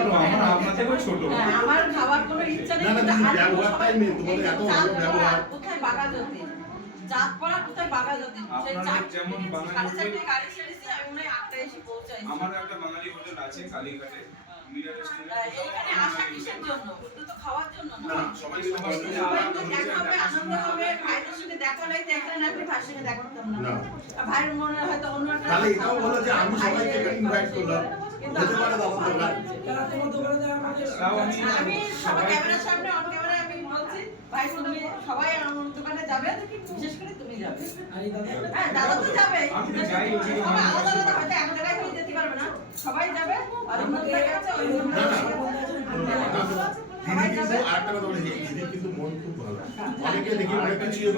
ছোট আমার আপনার থেকেও ছোট। হ্যাঁ, আমার খাওয়ার কোনো ইচ্ছা নেই না, না, কিন্তু দিদি, আজকে ব্যবহারটাই নেই, তোমাদের এত ভালো ব্যবহার। কোথায় বাগা জ্যোতি? চাঁদ পড়া কোথায় বাগা জ্যোতি? সেই আপনাদের চাঁদ যেমন বাঙালি সাড়ে গাড়ি ছেড়েছে আমি মনে হয় আটটায় এসে পৌঁছাইছি। আমারও একটা বাঙালি হোটেল আছে কালীঘাটে। মিরা রেস্টুরেন্ট আহ, এইখানে আসা কিসের জন্য? শুধু তো খাওয়ার জন্য না? না, সবাই মিলে সবাই মিলে সবাই আনন্দ তো দেখা হবে আনন্দ হবে ভাইদের সঙ্গে দেখা হলে দেখা না আপনি ভাইয়ের সঙ্গে দেখা করতাম না। না। ভাইয়ের মনে হয় হয়তো অন্য একটা তাহলে এটাও বলো যে আমি সবাইকে এখানে করলাম। হতে পারে আমি সবাই সবাই ক্যামেরার সামনে অন ক্যামেরায় আমি বলছি ভাই তুমি সবাই আমার দোকানে যাবে বিশেষ করে তুমি যাবে। হ্যাঁ দাদা তো যাবে আমি তো যাই, ওদিকে সবাই আলাদা আলাদা হয়তো এক জায়গায় যেতে পারবে না। সবাই যাবে আর অন্য জায়গায় আছে ওই অন্য না, না। জায়গায় আছে। দিদি সবাই কিন্তু আরেকটা কথা বলে দিদির কিন্তু মন খুব ভালো। অনেকে দেখি অনেক কিছু ইয়ে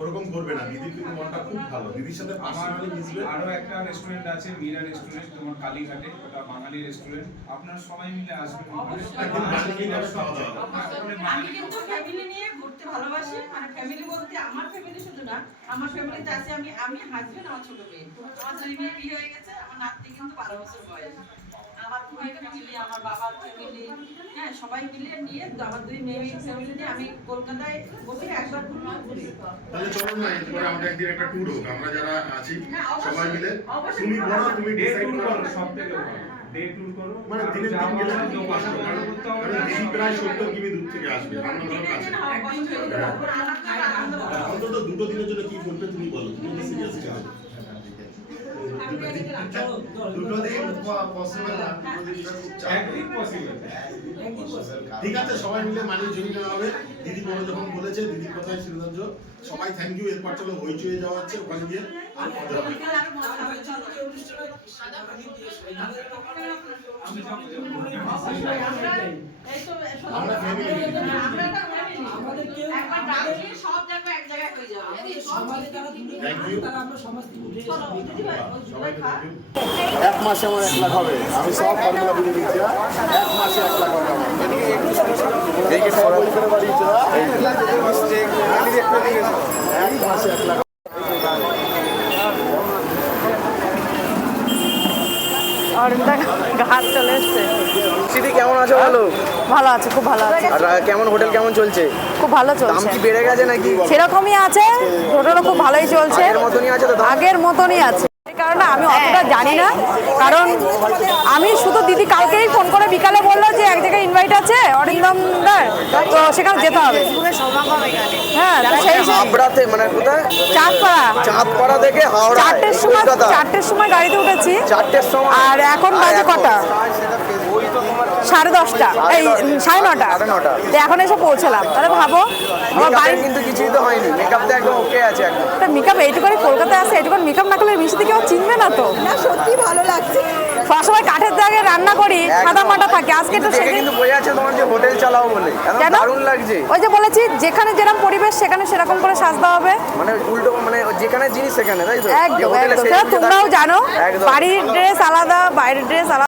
ওরকম করবে না। দিদির কিন্তু মনটা খুব ভালো। দিদির সাথে আমার পার্সোনালি মিশবে। আরও একটা রেস্টুরেন্ট আছে মীরা রেস্টুরেন্ট তোমার কালীঘাটে। ওটা বাঙালি রেস্টুরেন্ট আপনারা সবাই মিলে আসবেন আমি কিন্তু ফ্যামিলি নিয়ে ঘুরতে ভালোবাসি। মানে ফ্যামিলি বলতে আমার ফ্যামিলি শুধু না আমার ফ্যামিলিতে আছে আমি আমি হাজবেন্ড আমার ছোট মেয়ে। আমার দুই মেয়ে বিয়ে হয়ে গেছে আমার নাতনি কিন্তু বারো বছর বয়স। আমার পুরো ফ্যামিলি আমার বাবার সবাই মিলে নিয়ে আমার দুই মেয়ে ফ্যামিলি নিয়ে আমি কলকাতায় বসে একবার ঘুরলাম ঘুরি। তাহলে চলো না এরপরে আমরা একদিন একটা ট্যুর হোক। আমরা যারা আছি হ্যাঁ, সবাই মিলে। তুমি বলো তুমি ডে ডিসাইড ট্যুর করো। সব থেকে ডে ট্যুর করো মানে আর দিন গেলে আসা কষ্ট কারণ করতে হবে কারণ না। দিদি প্রায় সত্তর কিমি দূর থেকে আসবে। আমরা ধরো কাছে দিন আমার কষ্ট হয়ে। অন্তত দুটো দিনের জন্য কি করবে তুমি বলো। তুমি সিরিয়াস ঠিক আছে সবাই মিলে মানি জমি হবে দিদি বলে যখন বলেছে দিদির কথাই শ্রীধার্য সবাই থ্যাংক ইউ এরপর চলো হইচয়ে যাওয়া হচ্ছে ওখানে গিয়ে আর মজা আমরা। আমরা একটা family। একবার সব জায়গায় এক মাসে আমার এক লাখ হবে আমি সব ফর্মুলা বুঝে দিচ্ছি? এক মাসে এক লাখ হবে ঘাট চলে এসছে সিটি কেমন আছো বলো ভালো আছে খুব ভালো আছে। আর কেমন হোটেল কেমন চলছে? খুব ভালো দাম কি বেড়ে গেছে নাকি? সেরকমই আছে হোটেলও খুব ভালোই চলছে। আগের মতনই আছে তো আগের মতনই আছে। কারণে আমি অতটা জানি না কারণ আমি শুধু দিদি কালকেই ফোন করে বিকালে বলল যে এক জায়গায় ইনভাইট আছে অরিন্দমদার তো সেখানে যেতে হবে। হ্যাঁ হাবড়াতে মানে কোথায়? চাঁদপাড়া। চাঁদপাড়া থেকে হাওড়া চারটের সময় চারটের সময় গাড়িতে উঠেছি। চারটের সময়? আর এখন বাজে কটা? সাড়ে দশটা। এই সাড়ে নটা। তো এখন এসে পৌঁছলাম। তাহলে ভাবো আমার বাড়ি মেকআপের কিন্তু কিছুই তো হয়নি। মেকআপটা একদম ওকে আছে একদম মেকআপ এইটুকুনি কলকাতায় এইটুকুন মেকআপ না করলে মিশিতে কেউ চিনবে না তো? না সত্যি ভালো লাগছে। সবসময় কাঠের জায়গায় রান্না করি সাদা মাটা থাকে। আজকে তো কিন্তু বোঝা যাচ্ছে তোমার যে হোটেল চালাও বলে? দারুণ লাগছে। ওই যে বলেছি যেখানে যেরকম পরিবেশ সেখানে সেরকম করে সাজতে হবে। মানে উল্টো মানে যেখানে জিনিস সেখানে তাই তো? একদম একদম। সেই সেটা জিনিস তোমরাও জানো। বাড়ির ড্রেস আলাদা বাইরের ড্রেস আলাদা।